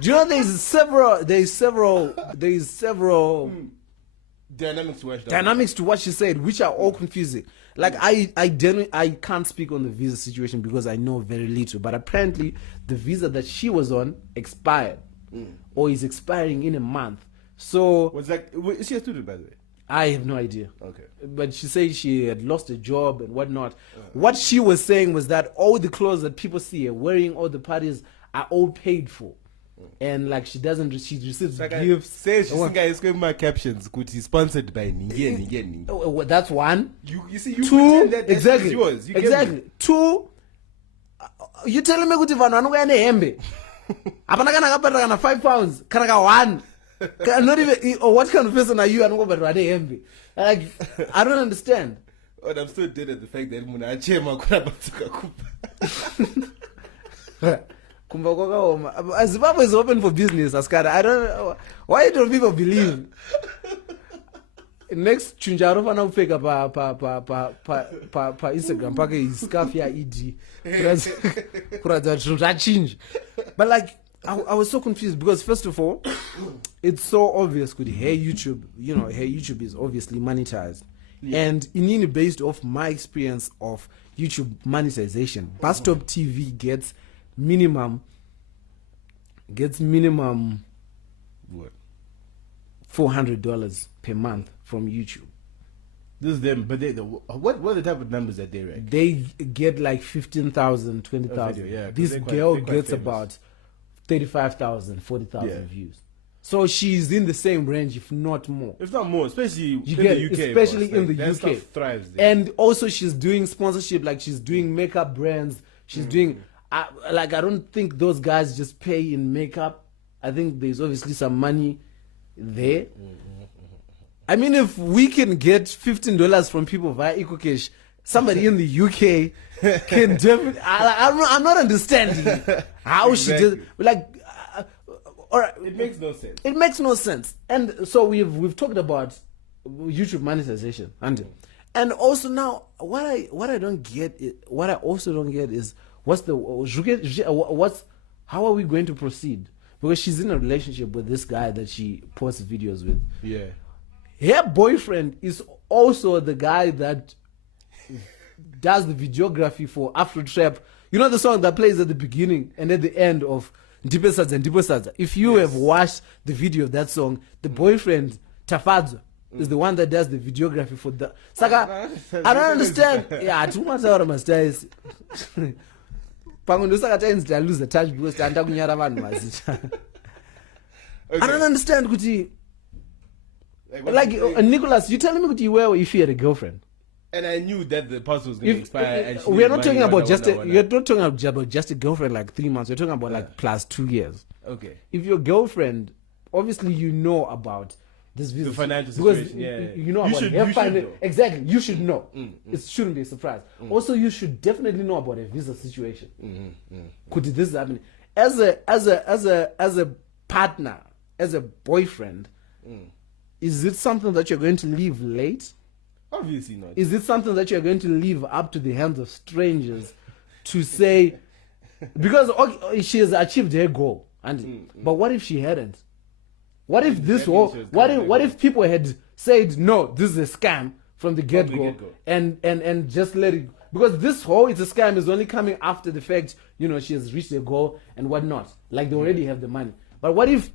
do you know there's several dynamics to what she said, which are all confusing. Like I can't speak on the visa situation because I know very little, but apparently the visa that she was on expired or is expiring in a month. So is she a student, by the way? I have no idea. Okay. But she said she had lost a job and whatnot. What she was saying was that all the clothes that people see her wearing, all the parties are all paid for. And like she receives gifts. Says she's going my captions. Could he sponsored by Ningen? That's one. You see, you two, that exactly. Yours. Exactly. Two, you telling me kuti vanhu vanongaya nehembe. Apana kana 5 pounds, kana 1. Not even, or what kind of person are you? I don't go, but envy. Like, I don't understand. But I'm still dead at the fact that Muna Chema Zimbabwe is open for business, Askara. I don't know. Why don't people believe? Next Chunjaro fana upeka pa Instagram pake scarf ya ED. Kura change. But like I was so confused because first of all, it's so obvious could hey YouTube, hey YouTube is obviously monetized. Yeah. And in based off my experience of YouTube monetization, Bus Stop TV gets minimum what? $400 per month from YouTube. This is them, but what are the type of numbers that they rank? They get like 15,000, 20,000. Yeah, this girl gets about 35,000, 40,000 views. So she's in the same range, if not more. If not more, especially in the UK. Especially in the UK. Stuff thrives there. And also she's doing sponsorship, like she's doing makeup brands. She's doing, I don't think those guys just pay in makeup. I think there's obviously some money there. I mean, if we can get $15 from people via EcoCash, somebody in the UK can definitely. I'm not understanding how she just like. All right, it makes no sense. It makes no sense. And so we've talked about YouTube monetization, and also now what I don't get what I also don't get is how are we going to proceed? Because she's in a relationship with this guy that she posts videos with. Yeah. Her boyfriend is also the guy that does the videography for Afro Trap. You know the song that plays at the beginning and at the end of Ndipo Sadza and Ndipo Sadza. If you have watched the video of that song, the boyfriend Tafadzwa is the one that does the videography for the Saka. I don't understand. Yeah, too much out of my styles. Pangundo Saka times I lose the touch because I don't understand Kuti. Like Nicholas, you telling me Kuti where if you had a girlfriend? And I knew that the pass was going to expire. And we are not talking about you're not talking about just a girlfriend like 3 months. We're talking about like plus 2 years. Okay. If your girlfriend, obviously you know about this visa, the financial situation. You know about her finance. Exactly, you should know. It shouldn't be a surprise. Also, you should definitely know about a visa situation. Could this happen? As a partner, as a boyfriend, is it something that you're going to leave late? Obviously not. Is it something that you're going to leave up to the hands of strangers to say, because she has achieved her goal, but what if she hadn't? What if what if people had said no, this is a scam from the get-go, and just let it, because this whole it's a scam is only coming after the fact, she has reached her goal and whatnot, like they already have the money. But what if,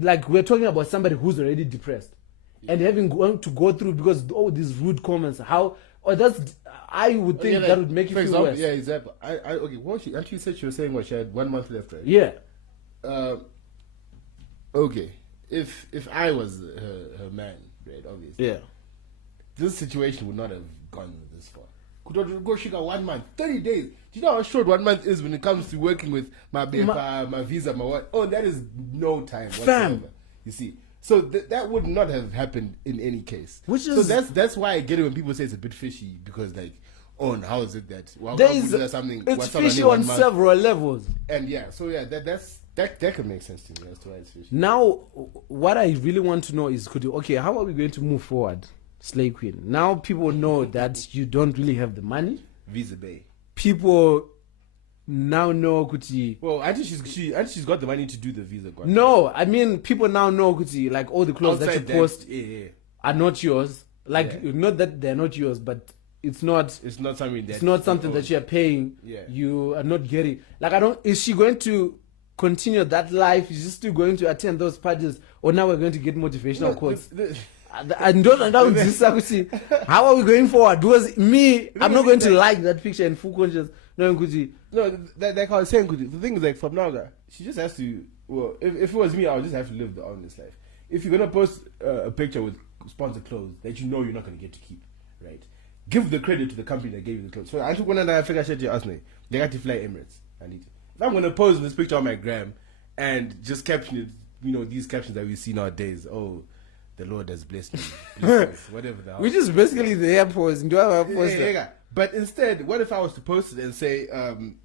like we're talking about somebody who's already depressed and having to go through because these rude comments, I would think that would make you feel worse. Yeah, exactly. Okay, well, she said she was saying she had 1 month left, right? Yeah. Okay, if I was her man, right, obviously. Yeah. This situation would not have gone this far. Could go she got 1 month, 30 days. Do you know how short 1 month is when it comes to working with my visa, my what? Oh, that is no time whatsoever. You see. So that would not have happened in any case. So that's why I get it when people say it's a bit fishy, because like, oh, how is it that something? It's fishy on several levels. And yeah, so yeah, that could make sense to me as to why it's fishy. Now, what I really want to know is, how are we going to move forward, Slay Queen? Now people know that you don't really have the money. Visa Bay. People now know Kuti. Well, I think she's got the money to do the visa. No, I mean people now know Kuti, like all the clothes outside that you post are not yours. Like not that they're not yours, but it's not something that you are paying. Yeah. You are not getting. Like is she going to continue that life? Is she still going to attend those parties, or now we're going to get motivational quotes? How are we going forward? Because I'm not going to like that picture in full conscience. No, like I was saying, the thing is, like, from now, she just has to. Well, if it was me, I would just have to live the honest life. If you're gonna post a picture with sponsored clothes that you know you're not gonna get to keep, right? Give the credit to the company that gave you the clothes. So I took one and I figured I said to ask me, they got to fly Emirates, I'm gonna post this picture on my gram and just caption it. You know, these captions that we see nowadays. Oh, the Lord has blessed me. Whatever the hell. Which is basically the airports. Do I have a poster? Yeah. But instead, what if I was to post it and say,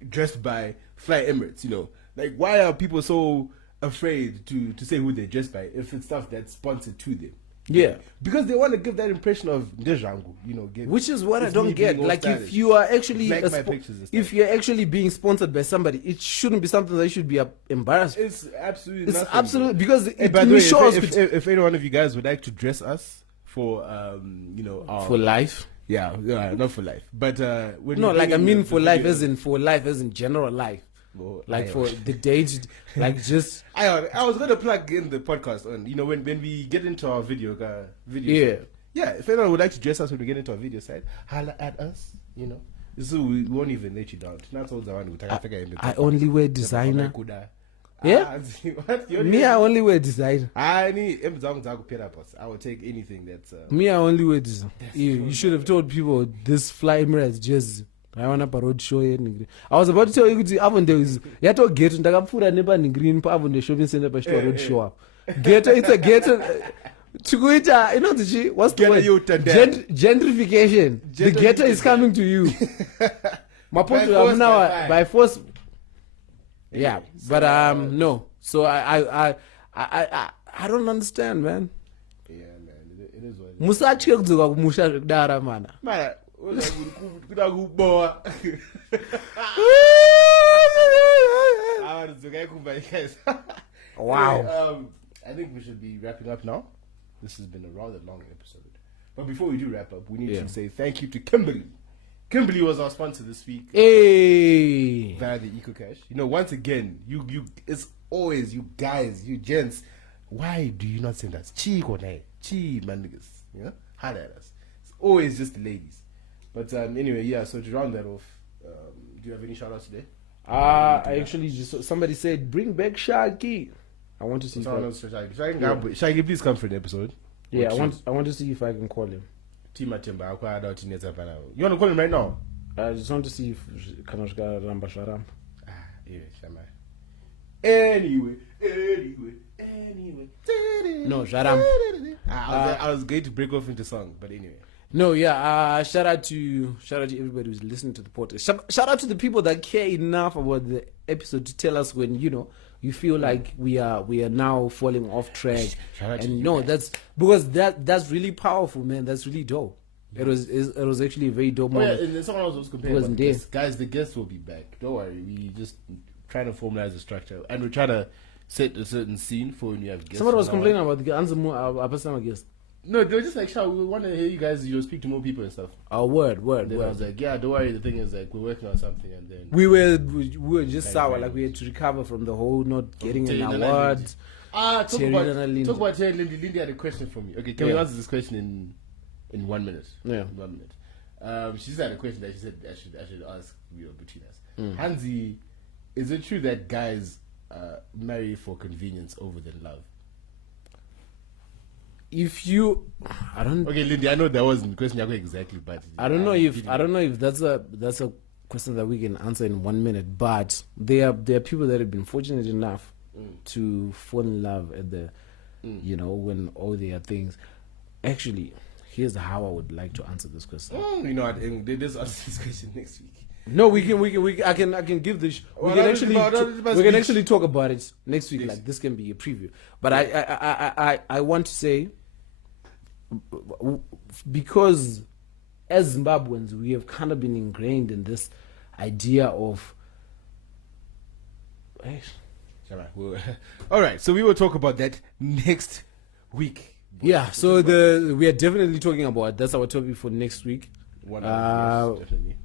dressed by Fly Emirates? You know, like, why are people so afraid to say who they're dressed by if it's stuff that's sponsored to them? Yeah, because they want to give that impression of Ndejangu, you know. Which is what I don't get. Like, if you are actually if you're actually being sponsored by somebody, it shouldn't be something that should be embarrassed. It's absolutely it's nothing, absolutely because if any one of you guys would like to dress us for you know, for life. Yeah, not for life, but when no, like I mean for life, as in general life. Well, like for the date, like just. I was gonna plug in the podcast on, you know, when we get into our video yeah side. Yeah, if anyone would like to dress us when we get into our video side, holla at us, you know. So we won't even let you down. I only wear designer. Yeah, me I only wear designer. I will take anything that's. Me I only wear designer. You should have told people this Fly Emirates just. I want a road show. I was about to tell you, there is yato ghetto. Ndakapfura nepa green pa avonde shopping center pa chito road show up. Ghetto, it's a ghetto. Chikuita, you know the what's the word? Gentrification. The ghetto is coming to you. Mapoto now by force. Yeah, but no. So I don't understand, man. Yeah, man. It is what it is. Musachi kuzuka kumusha dara mana. Wow. I think we should be wrapping up now. This has been a rather long episode. But before we do wrap up, we need to say thank you to Kimberly. Kimberly was our sponsor this week. Hey. Via the EcoCash. You know, once again, you it's always you guys, you gents. Why do you not send us cheek or nay? Cheek, man, niggas. You know? Holla at us. It's always just the ladies. But anyway, yeah, so to round that off, do you have any shout outs today? I actually just somebody said bring back Shaggy. I want to see Shaggy, please come for an episode. Yeah, I want to see if I can call him. You want to call him right now? I just want to see if Kanashka Ramba Sharam. Yeah, Shama. Anyway. No, Sharam. I was going to break off into song, but anyway. No, yeah. Shout out to everybody who's listening to the podcast. Shout out to the people that care enough about the episode to tell us when you feel like we are now falling off track. And no, that's because that's really powerful, man. That's really dope. It was actually a very dope moment. Yeah, and someone else was comparing. Guys, the guests will be back. Don't worry. We just trying to formalize the structure, and we're trying to set a certain scene for when you have guests. Somebody was complaining about the Anzamu, our guest. No, they were just like, "Shah, we want to hear you guys, speak to more people and stuff." Oh, word. I was like, "Yeah, don't worry. The thing is, like, we're working on something." And then we were just sour, like we had to recover from the whole not getting an award. Talk about Terry Lindy. Lindy had a question for me. Okay, can we answer this question in 1 minute? Yeah, 1 minute. She just had a question that she said I should ask between us. Hansi, is it true that guys marry for convenience over than love? Okay, Lindy, I know that wasn't the question exactly, but I don't know if that's a question that we can answer in 1 minute. But there are people that have been fortunate enough to fall in love at the when all their things. Actually, here's how I would like to answer this question. You know what? They just answer this question next week. No, we can. I can give this. We can actually talk about it next week. Like this can be a preview. But I want to say, because as Zimbabweans, we have kind of been ingrained in this idea of. All right, so we will talk about that next week. Yeah, so we are definitely talking about that's our topic for next week. Definitely.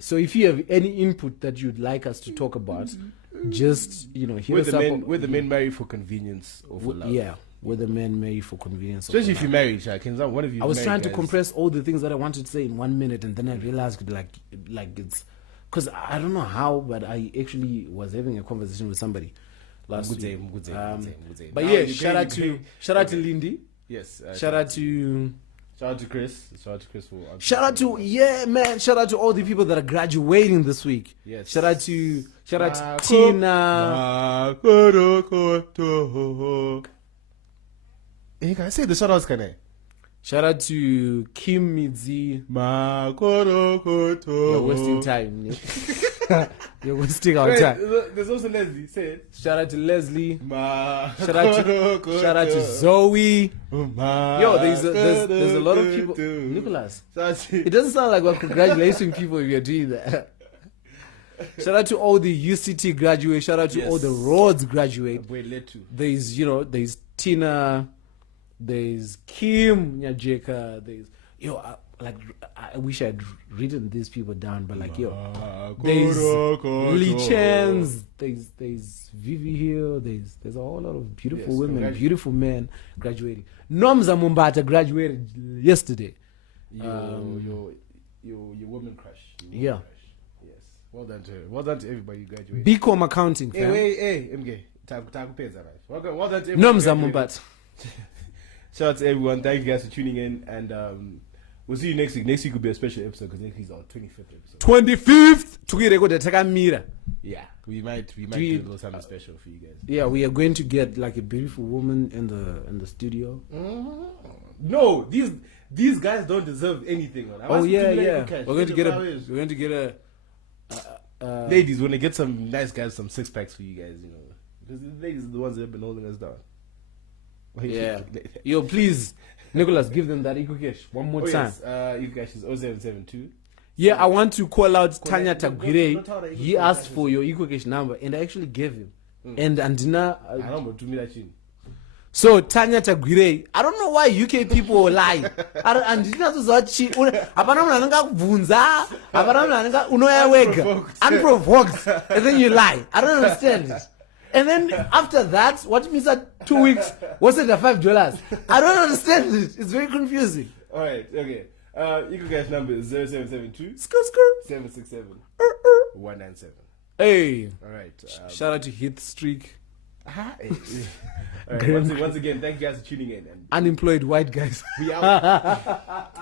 So if you have any input that you'd like us to talk about, just hit us up. Where the men marry for convenience or for love? Yeah, where the men marry for convenience. Especially if you marry, one of you. I was trying to compress all the things that I wanted to say in 1 minute, and then I realized like it's because I don't know how, but I actually was having a conversation with somebody last week. But yeah, shout out to Lindy. Yes. Shout out to Shout out to Chris. For Shout out to all the people that are graduating this week. Yes. Shout out to Tina. Hey, can I say the shout outs, can I? Shout out to Kim Midzi. You're wasting time. You're wasting our time. There's also Leslie. Say it. Shout out to Leslie. Shout out to Zoe. Yo, there's a lot of people. Nicholas, it doesn't sound like we're congratulating people if you're doing that. Shout out to all the UCT graduates. Shout out to all the Rhodes graduates. There's Tina. There's Kim Nyajeka. I wish I'd written these people down, but there's Lee Chans, there's Vivi here, there's a whole lot of beautiful women, beautiful men graduating. Nomza Mumbata graduated yesterday. Your woman crush. Yeah. Crush. Yes. Well done to her. Well done to everybody who graduated. BCom accounting. Hey, MG. Well done to everybody. Nomza Mumbata. Shout out to everyone. Thank you guys for tuning in, and we'll see you next week. Next week will be a special episode because next week is our 25th episode. 25th. Yeah, we might do a little something special for you guys. Yeah, we are going to get like a beautiful woman in the studio. Mm-hmm. No, these guys don't deserve anything. We're going to get a ladies. When they get some nice guys, some 6-packs for you guys, because the ladies are the ones that have been holding us down. Yeah. Yo, please, Nicholas, give them that Eco Cash one more time. Yes, Eco Cash is 0772. Yeah, I want to call out Tanya Tagwire. He asked for your Eco Cash number, and I actually gave him. And Andina. I don't know, to me that chin. So Tanya Tagwire, I don't know why UK people lie. Andina tuzochi. Apana mnanga kubvunza. Apana mnanga unoyawega. Unprovoked. And then you lie. I don't understand it. And then after that, what means that 2 weeks? What's it, $5? I don't understand it. It's very confusing. All right, okay. Eco Cash number is 0772 767 197. Hey. All right. Shout out to Heath Streak. All right, once again, thank you guys for tuning in. And unemployed white guys. we out.